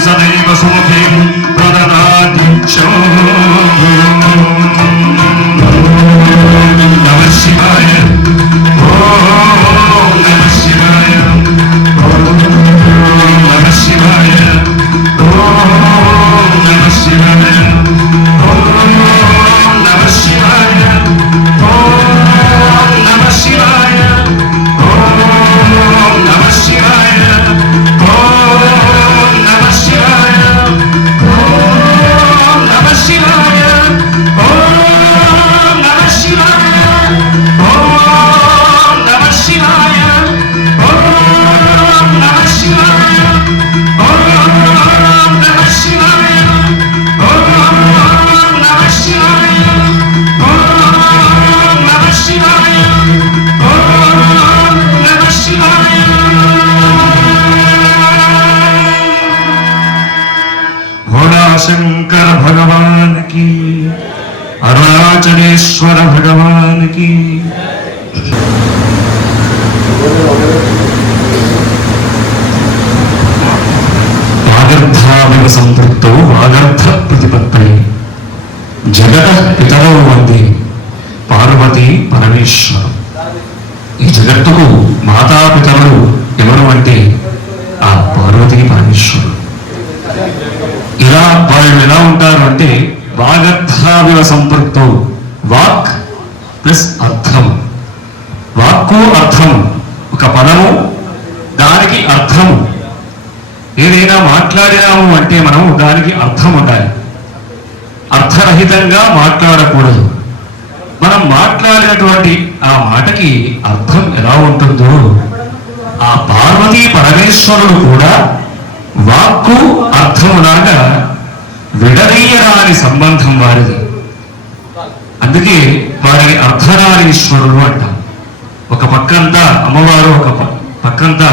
zadaniva złowieku, broda de ciągle. Arunachaleswara భగవానికి వాగర్థావివ సంతృప్తో వాగర్థ ప్రతిపత్తి జగత పితరో వంది. పార్వతి పరమేశ్వరం. ఈ జగత్తుకు మాతాపితరులు ఎవరు అంటే ఆ పార్వతి పరమేశ్వరుడు. ఇలా వాళ్ళు ఎలా ఉంటారు అంటే వాగర్థావివ సంతృప్తో వాక్ ప్లస్ అర్థం. వాక్కు అర్థం. ఒక పదము దానికి అర్థము. ఏదైనా మాట్లాడినాము అంటే మనం దానికి అర్థం ఉండాలి అర్థరహితంగా మాట్లాడకూడదు. మనం మాట్లాడినటువంటి ఆ మాటకి అర్థం ఎలా ఉంటుందో ఆ పార్వతీ పరమేశ్వరుడు కూడా వాక్కు అర్థములాగా విడదీయరాని సంబంధం వారిది. అందుకే వారిని అర్ధనారీశ్వరుడు అంటాం ఒక పక్కంతా అమ్మవారు ఒక పక్కంతా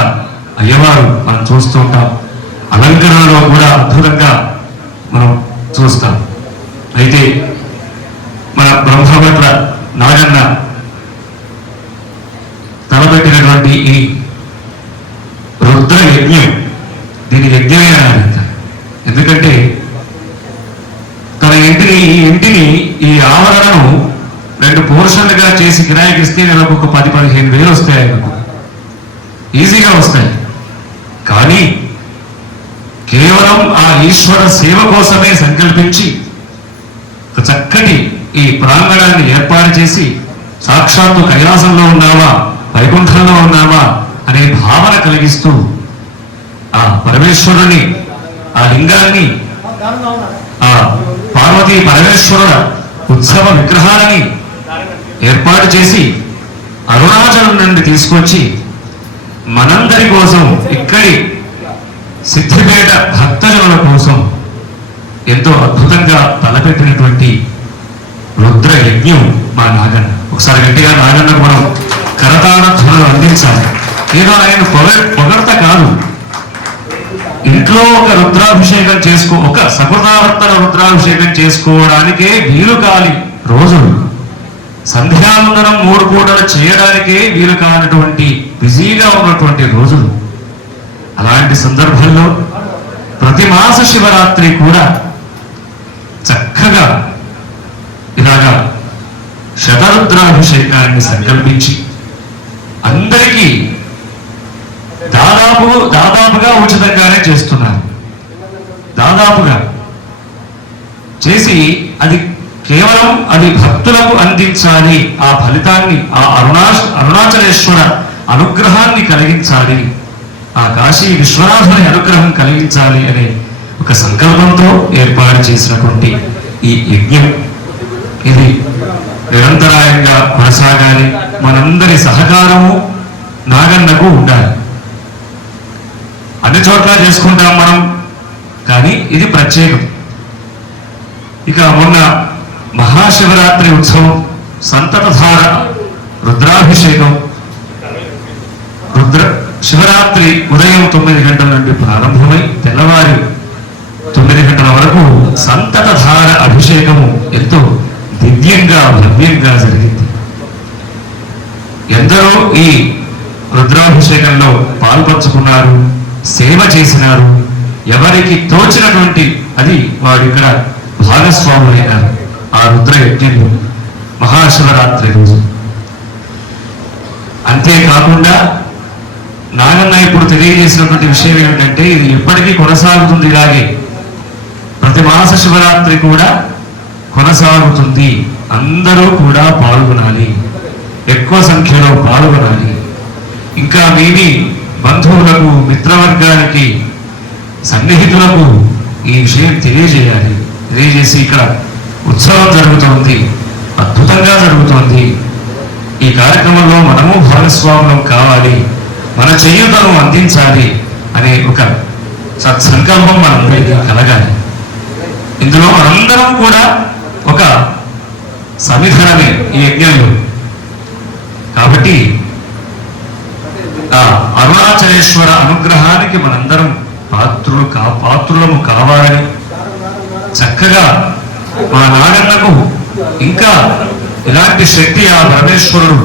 అయ్యవారు మనం చూస్తూ ఉంటాం. అలంకరణలో కూడా అద్భుతంగా మనం చూస్తాం. అయితే మన బ్రహ్మభద్ర నాగన్న తలపెట్టినటువంటి ఈ రుద్ర యజ్ఞం దీని యజ్ఞమే అనాలి ఇంకా. ఎందుకంటే తన ఇంటిని ఈ ఇంటిని ఈ ఆవరణను రెండు పోర్షన్లుగా చేసి ఇస్తే నెలకు ఒక పది పదిహేను వేలు వస్తాయి ఆయనకు. ఈజీగా వస్తాయి. కానీ కేవలం ఆ ఈశ్వర సేవ కోసమే సంకల్పించి ఒక చక్కటి ఈ ప్రాంగణాన్ని ఏర్పాటు చేసి సాక్షాత్తు కైలాసంలో ఉన్నావా వైకుంఠంలో ఉన్నావా అనే భావన కలిగిస్తూ ఆ పరమేశ్వరుని ఆ లింగాన్ని ఆ పార్వతీ పరమేశ్వరుల ఉత్సవ విగ్రహాలని ఏర్పాటు చేసి అరుణాచలం నుండి తీసుకొచ్చి మనందరి కోసం ఇక్కడి సిద్ధిపేట భక్తజనుల కోసం ఎంతో అద్భుతంగా తలపెట్టినటువంటి రుద్ర యజ్ఞం మా నాగన్న. ఒకసారి గట్టిగా నాగన్నకు మనం కరతాళ ధ్వనులు అందించాలి. ఏదో ఆయన పొగ పొగడత కాదు. ఇంట్లో ఒక రుద్రాభిషేకం చేసుకో ఒక సకృతావర్తన రుద్రాభిషేకం చేసుకోవడానికే వీలు కాలి రోజులు. సంధ్యావందనం మూడు పూటలు చేయడానికే వీలు కానటువంటి బిజీగా ఉన్నటువంటి రోజులు. అలాంటి సందర్భంలో ప్రతి మాస శివరాత్రి కూడా చక్కగా ఇలాగా శతరుద్రాభిషేకాన్ని సంకల్పించి అందరికీ దాదాపు దాదాపుగా ఉచితంగానే చేస్తున్నారు. దాదాపుగా చేసి అది కేవలం అది భక్తులకు అందించాలి. ఆ ఫలితాన్ని ఆ అరుణా అరుణాచలేశ్వర అనుగ్రహాన్ని కలిగించాలి. ఆ కాశీ విశ్వనాథుని అనుగ్రహం కలిగించాలి అనే ఒక సంకల్పంతో ఏర్పాటు చేసినటువంటి ఈ యజ్ఞం. ఇది నిరంతరాయంగా కొనసాగాలి. మనందరి సహకారము నాగన్నకు ఉండాలి. అన్ని చోట్ల చేసుకుంటాం మనం కానీ ఇది ప్రత్యేకం. ఇక మొన్న మహాశివరాత్రి ఉత్సవం సంతతధార రుద్రాభిషేకం. రుద్ర శివరాత్రి ఉదయం తొమ్మిది గంటల నుండి ప్రారంభమై తెల్లవారి తొమ్మిది గంటల వరకు సంతతధార అభిషేకము ఎంతో దివ్యంగా భవ్యంగా జరిగింది. ఎందరో ఈ రుద్రాభిషేకంలో పాల్పంచుకున్నారు సేవ చేసినారు ఎవరికి తోచినటువంటి అది వాడు ఇక్కడ భాగస్వాములైనారు. ఆ రుద్ర యజ్ఞంలో మహాశివరాత్రి రోజు. అంతేకాకుండా నాగన్న ఇప్పుడు తెలియజేసినటువంటి విషయం ఏమిటంటే ఇది ఎప్పటికీ కొనసాగుతుంది ఇలాగే. ప్రతి మాస శివరాత్రి కూడా కొనసాగుతుంది. అందరూ కూడా పాల్గొనాలి. ఎక్కువ సంఖ్యలో పాల్గొనాలి. ఇంకా మీని బంధువులకు మిత్రవర్గానికి సన్నిహితులకు ఈ విషయం తెలియజేయాలి. తెలియజేసి ఇక్కడ ఉత్సవం జరుగుతోంది అద్భుతంగా జరుగుతోంది. ఈ కార్యక్రమంలో మనము భాగస్వాములం కావాలి మన చేయుతను అందించాలి అనే ఒక సత్సంకల్పం మనందరికీ కలగాలి. ఇందులో మనందరం కూడా ఒక సమిధనమే ఈ యజ్ఞంలో. కాబట్టి ఆ అరుణాచలేశ్వర అనుగ్రహానికి మనందరం పాత్రులు కా పాత్రులము కావాలని చక్కగా మా నాగన్నకు ఇంకా ఇలాంటి శక్తి ఆ పరమేశ్వరుడు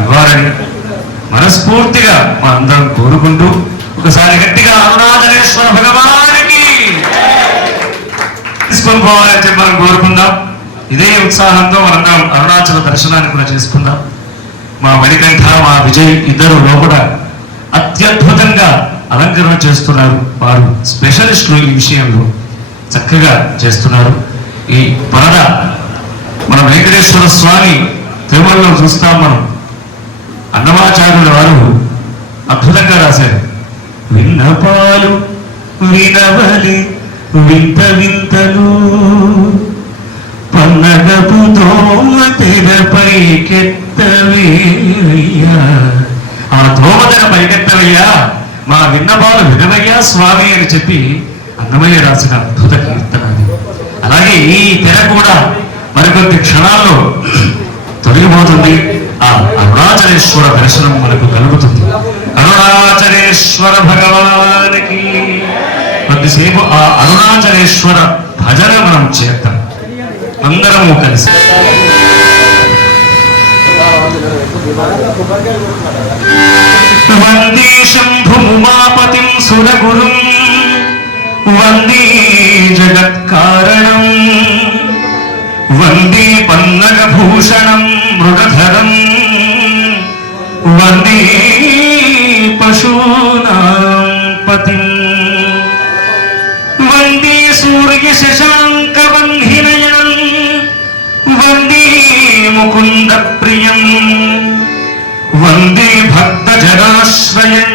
ఇవ్వాలని మనస్ఫూర్తిగా మా అందరం కోరుకుంటూ ఒకసారి గట్టిగా అరుణాచలేశ్వర భగవానికి తీసుకొని పోవాలని చెప్పి మనం కోరుకుందాం. ఇదే ఉత్సాహంతో మనందరం అరుణాచల దర్శనాన్ని కూడా చేసుకుందాం. మా మణికంఠ మా విజయ్ ఇద్దరు లోపల అత్యద్భుతంగా అలంకరణ చేస్తున్నారు. వారు స్పెషలిస్టులు ఈ విషయంలో చక్కగా చేస్తున్నారు. ఈ పరద మన వెంకటేశ్వర స్వామి తిరుమలలో చూస్తాం మనం. అన్నమాచార్యుల వారు అద్భుతంగా రాశారు. విన్నపాలు వినవలి వింత వింతలు. పన్నగపు దోమ తెరపై కెత్తవేయ్యా ఆ దోమ తెర పైకెత్తవయ్యా మా విన్నపాలు వినవయ్యా స్వామి అని చెప్పి అన్నమయ్య రాసిన అద్భుత కీర్తన అలాగే ఈ తెర కూడా మరికొద్ది క్షణాల్లో తొలగిపోతుంది. ఆ అరుణాచలేశ్వర దర్శనం మనకు కలుగుతుంది. అరుణాచలేశ్వర భగవానికి కొద్దిసేపు ఆ అరుణాచలేశ్వర భజన మనం చేద్దాం. అందరము కలిసి. వందే శంభుముమాపతిం సురగురుం వందే జగత్కారణం వందే పన్నగభూషణం మృగధరం వందే పశూనాం పతిం వందే సూర్య శశాంక వంహినయనం వందే ముకుంద ప్రియం వందే భక్త జనాశ్రయం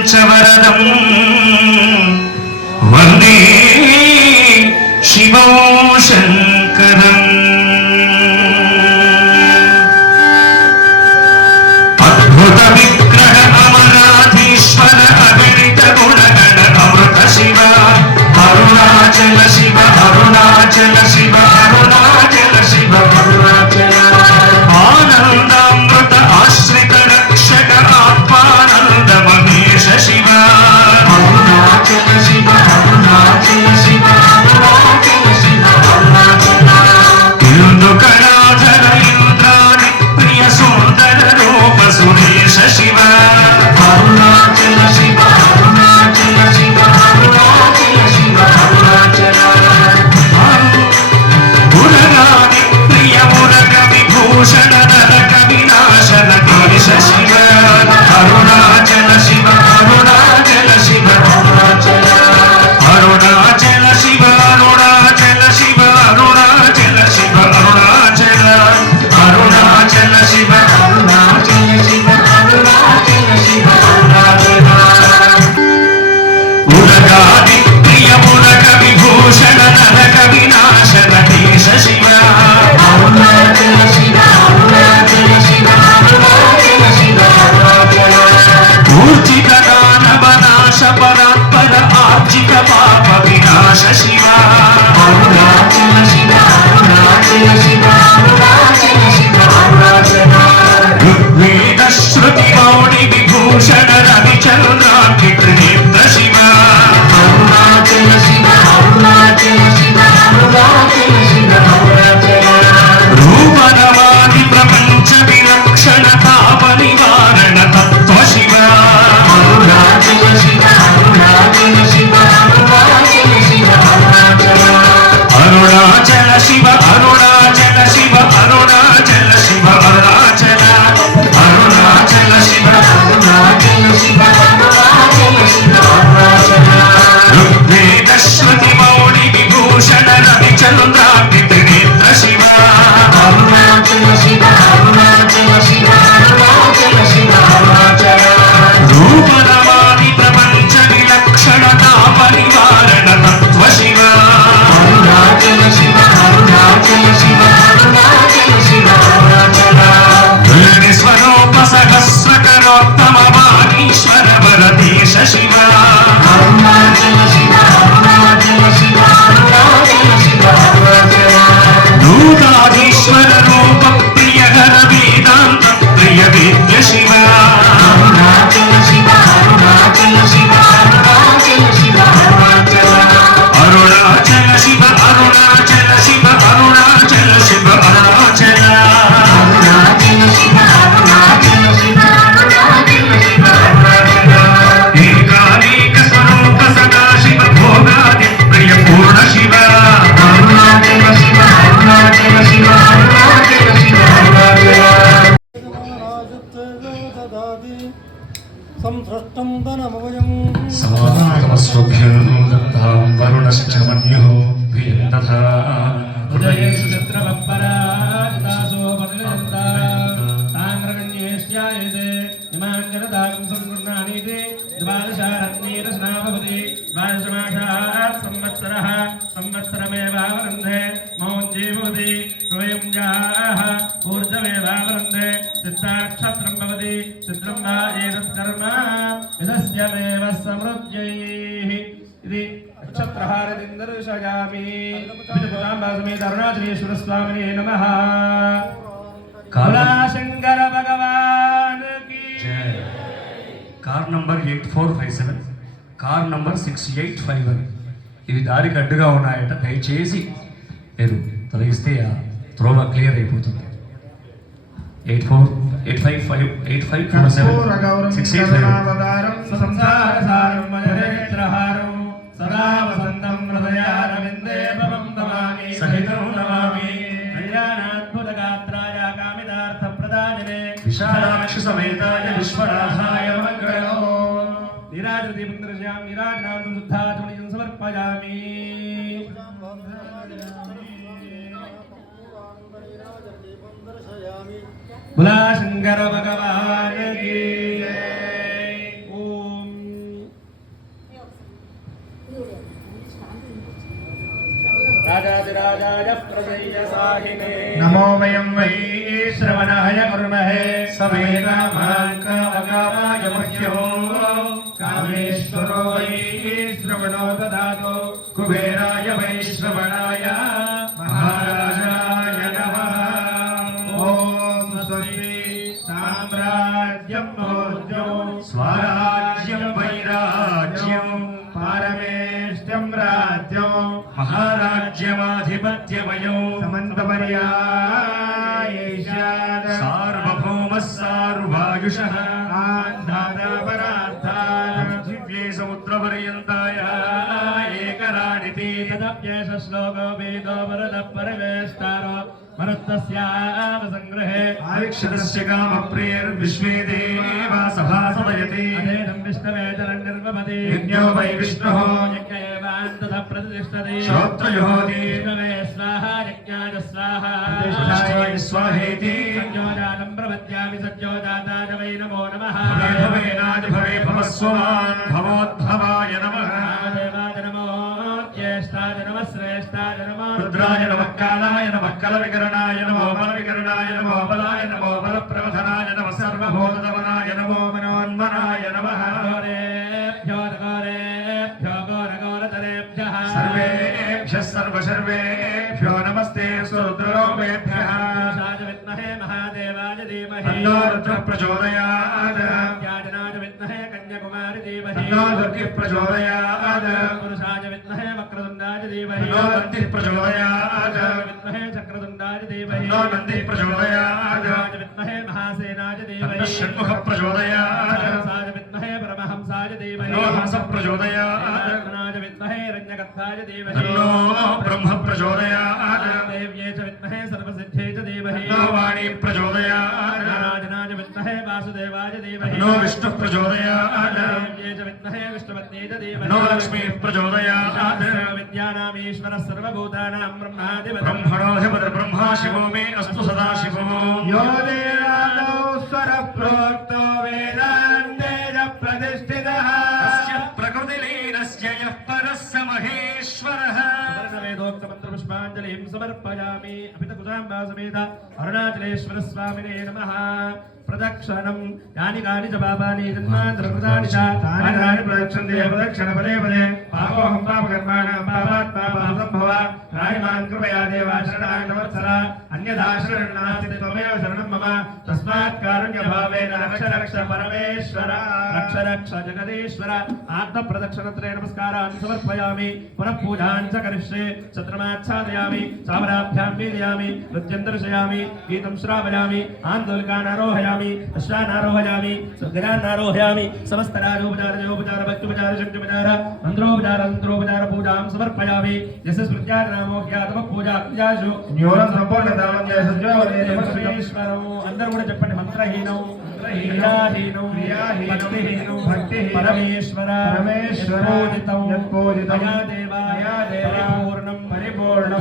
విధస్యమేవ సమృద్ధ్యైः ఇది నక్షత్రహారదిందర్శయామి సమేత అరుణాచలేశ్వర స్వామినే నమ కళాశంకర భగవాన్కి car number eight four five seven car number six eight five one ఇవి దారికి అడ్డుగా ఉన్నాయట దయచేసి మీరు తొలగిస్తే త్రోవ క్లియర్ అయిపోతుంది. Eight four eight five five eight five four seven six eight five. సంసారసారం మధురేత్రహారం సదా వసంతం హృదయారవిందే భవం నమామి సహితం నమామి. కళ్యాణాద్భుత గాత్రాయ కామితార్థ ప్రదాయనే విశాలాక్షి సమేతాయ విశ్వనాథాయ మంగళం నిరాజృతి పుందరశ్యాం నిరాజనాథం సమర్పయామి आधिपत्यमयो समन्तपर्यायेषा सार्वभौमः सार्वायुषः पृथिव्ये श्लोक वेद वरद श्लोको वेदो మరుత్తస్యావ సంగ్రహే ఆవిక్షతస్య కామప్రియర్విశ్వే దేవా సభాసమయతి అదేదం విష్ణవే జలనిర్వపతి యజ్ఞో వై విష్ణుః యజ్ఞేవాంతః ప్రతిష్టతి శ్రోత్రయుహోతి విష్ణవే స్వాహ యజ్ఞాయ స్వాహ ప్రతిష్ఠాయ స్వాహేతి సజ్జోజాతం ప్రపద్యామి సజ్జోజాతాయ వై నమో నమః భవే భవేనాది భవే భవస్వాన్ భవోద్భవాయ నమః దేవాయ నమో జ్యేష్ఠాయ నమః శ్రేష్ఠాయ నమో నమః కాలాయ నమః కలవికరణాయ నమో నమో బలాయ నమో బలప్రవధనాయ నమః మనోన్మనాయ నమః. ఘోరేభ్యో ఘోరఘోరతరేభ్యः. సర్వేభ్యः నమస్తే స్వరుద్రలోకేభ్యः పురుషాయ విద్మహే మహాదేవాయ ధీమహి. రుద్ర ప్రచోదయాత్. కన్యాకుమారి ధీమహి తన్నో దుర్గి ప్రచోదయాత్ పురుషాయ విద్మహే వక్రతుండాయ ధీమహి తన్నో నంది ప్రచోదయాత్ విద్మహే చక్రతుండాయ ధీమహి తన్నో నంది ప్రచోదయాత్ పురుషాయ విద్మహే మహాసేనాయ తన్న ధీమహి షణ్ముఖ ప్రచోదయాత్ హంసాయ విద్మహే పరమహంసాయ ధీమహి తన్నో హంస ప్రచోదయాత్ బ్రహ్మణాయ విద్మహే హిరణ్యగర్భాయ ధీమహి తన్నో బ్రహ్మ ప్రచోదయాత్ దేవ్యే చ విద్మహే సర్వసిద్ధే చ ధీమహి తన్నో వాణి ప్రచోదయాత్ నారాయణాయ విద్మహే వాసుదేవాయ ధీమహి తన్నో విష్ణు ప్రచోదయాత్ దేవ్యే చ విద్మహే విష్ణుపత్నే చ ధీమహి తన్నో లక్ష్మీ ప్రచోదయాత్ విద్యానామీశ్వర సర్వభూతానాం బ్రహ్మాధిపతి బ్రహ్మణోధిపతి బ్రహ్మా శివో మే అస్తు సదా శివో యో దేవాదో స్వర ప్రోక్తో వేదాంతే చ ప్రతిష్ఠితః తస్య ప్రకృతిలీనస్య యః పరస్య మహేశ్వరः వేదోక్తమంత్రపుష్పాంజలిం ప్రదక్షిణం. యాని కాని చ పాపాని జన్మాంతరకృతాని చ. తాని తాని ప్రదక్షిణే. ప్రదక్షిణ పదే పదే. పాపోహం పాపకర్మాణం. పాపాత్ పాపం సంభవ రాయమాన్ కృపయా దేవా శరణాయ నమత్సర అన్యథా శరణం నాస్తి త్వమేవ శరణం మమ. తస్మాత్ కారుణ్య భావేన రక్ష రక్ష పరమేశ్వర. రక్ష రక్ష జగదీశ్వర. ఆత్మ ప్రదక్షిణత్రే నమస్కారాన్ని సమర్పయామి. పునః పూజాన్ చ కరిష్యే. చత్రమాచ్ఛాదయామి చామరాభ్యాం నృత్యం దర్శయామి గీతం శ్రావయామి. ఆందోళకాన్ आरोहयामि अश्वानारोहयामि गजानारोहयामि समस्तराजोपचार जयोपचार भक्त्युपचार शक्त्युपचार मन्त्रोपचार तन्त्रोपचार पूजां समर्पयामि यस्य स्मृत्यानामो ख्यातम पूजा पूजासु న్యూరం సంపూర్ణ దామన్య సజ్జావనే పరమేశ్వరం అందరూ కూడా చెప్పండి మంత్రహీనం క్రియాహీనం క్రియాహీనం, భక్తిహీనం భక్తిహీనం, పరమేశ్వర పరమేశ్వర, యత్పూజితం యత్పూజితం, మయా దేవా మయా దేవా, పరిపూర్ణం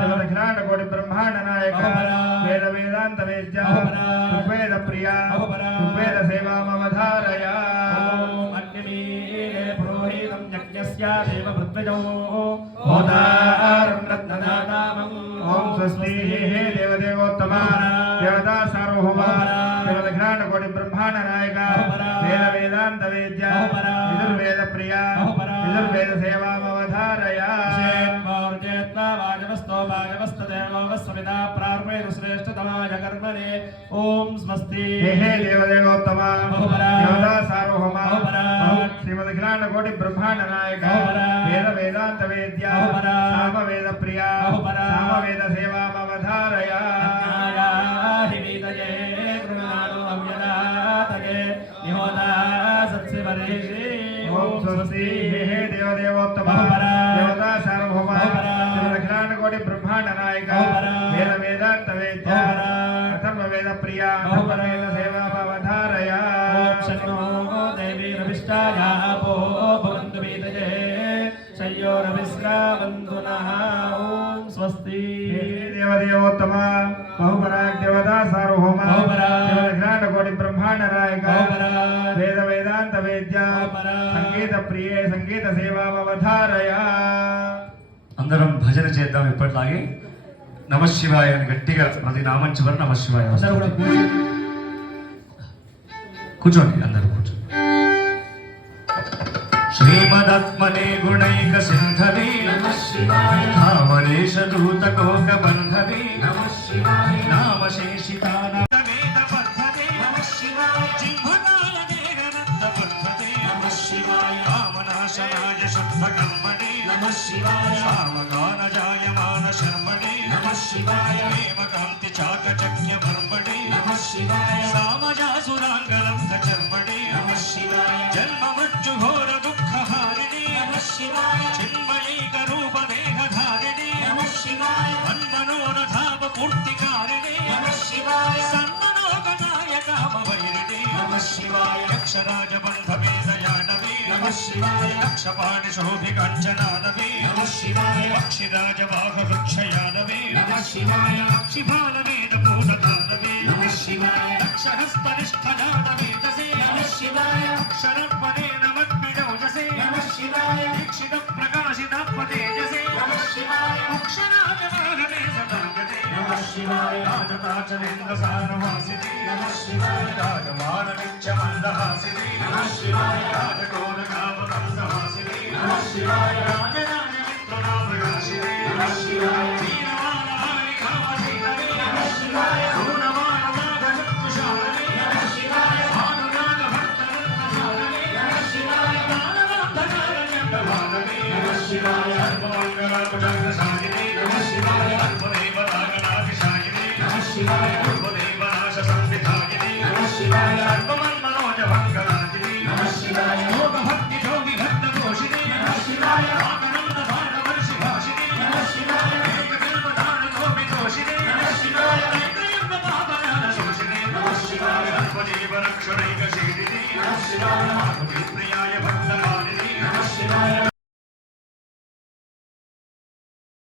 సార్వభౌమ అహోబల. దేవదఖిలాండ కోటి బ్రహ్మాండ నాయక. వేద వేదాంత వేద్య. ఋగ్వేద ప్రియ. ఋగ్వేద సేవా మమ ధారయ ఓం అగ్నిమీలే పురోహితం యజ్ఞస్య దేవ పృథ్వజో హోతారం రత్నదాతామం ఓం స్వస్తి హే దేవదేవోత్తమ. దేవతా సార్వభౌమ ఓం స్వస్తి. హే దేవదేవోత్తమ. దేవతా సార్వభౌమ. అహోబల. శ్రీమదఖిలాండ కోటి బ్రహ్మాండ నాయక. వేద వేదాంత వేద్య. సామ వేద ప్రియ. సామ వేద సేవా మమ ధారయ ఓం స్వస్తి. హే హే దేవదేవోత్తమ. దేవతా సార్వభౌమ. శ్రీమదఖిలాండ కోటి బ్రహ్మాండ నాయక అథర్వ వేద ప్రియ అహోబల. అథర్వ వేద సేవా మమ ధారయ స్వస్తి హే హే దేవదేవోత్తమ బహుపరాగ్ దేవతా సార్వభౌమ అహోబల. దేవదఖిలాండ కోటి బ్రహ్మాండ నాయక అహోబల. వేద వేదాంత వేద్య అహోబల. సంగీత ప్రియే సంగీత సేవా మమ ధారయ అందరం భజన చేద్దాం ఎప్పటిలాగే నమశివాయ అని గట్టిగా ప్రతి నామం చివరి నమశివాయ అందరూ కూడా కూర్చో. కూర్చోండి అందరూ కూర్చోండి. శ్రీమదాత్మనే గుణైక సింధవే కామలేశ దూత కోక బంధవే నామశేషితాన కామనాశనాయ శుద్ధకర్మణే సామగాన జాయమాన శర్మణే హేమకాంతి చాకచక్య బర్మణే సామజాసురాంగలంత చర్మణే शिवाय अक्षपाणिशोभि कञ्चनादवी नमः शिवाय। अक्षिराजवाहवृक्षयादवी नमः शिवाय। अक्षिभालवेदपूतदानवी नमः शिवाय। अक्षहस्तनिष्ठजातवेदसे नमः शिवाय। अक्षरत्मने नमत्मिडौजसे नमः शिवाय। शिवाय नमः शिवाय राजकाचलिन्दसारभासिनी नमः शिवाय राजमानमिच्छमन्दहासिनी नमः शिवाय राजकोलकापतन्दहासिनी नमः शिवाय राज సర్వదేవనాశ సంవిధాయిని సర్వమన్మనోజభంగరాజిని యోగభక్తి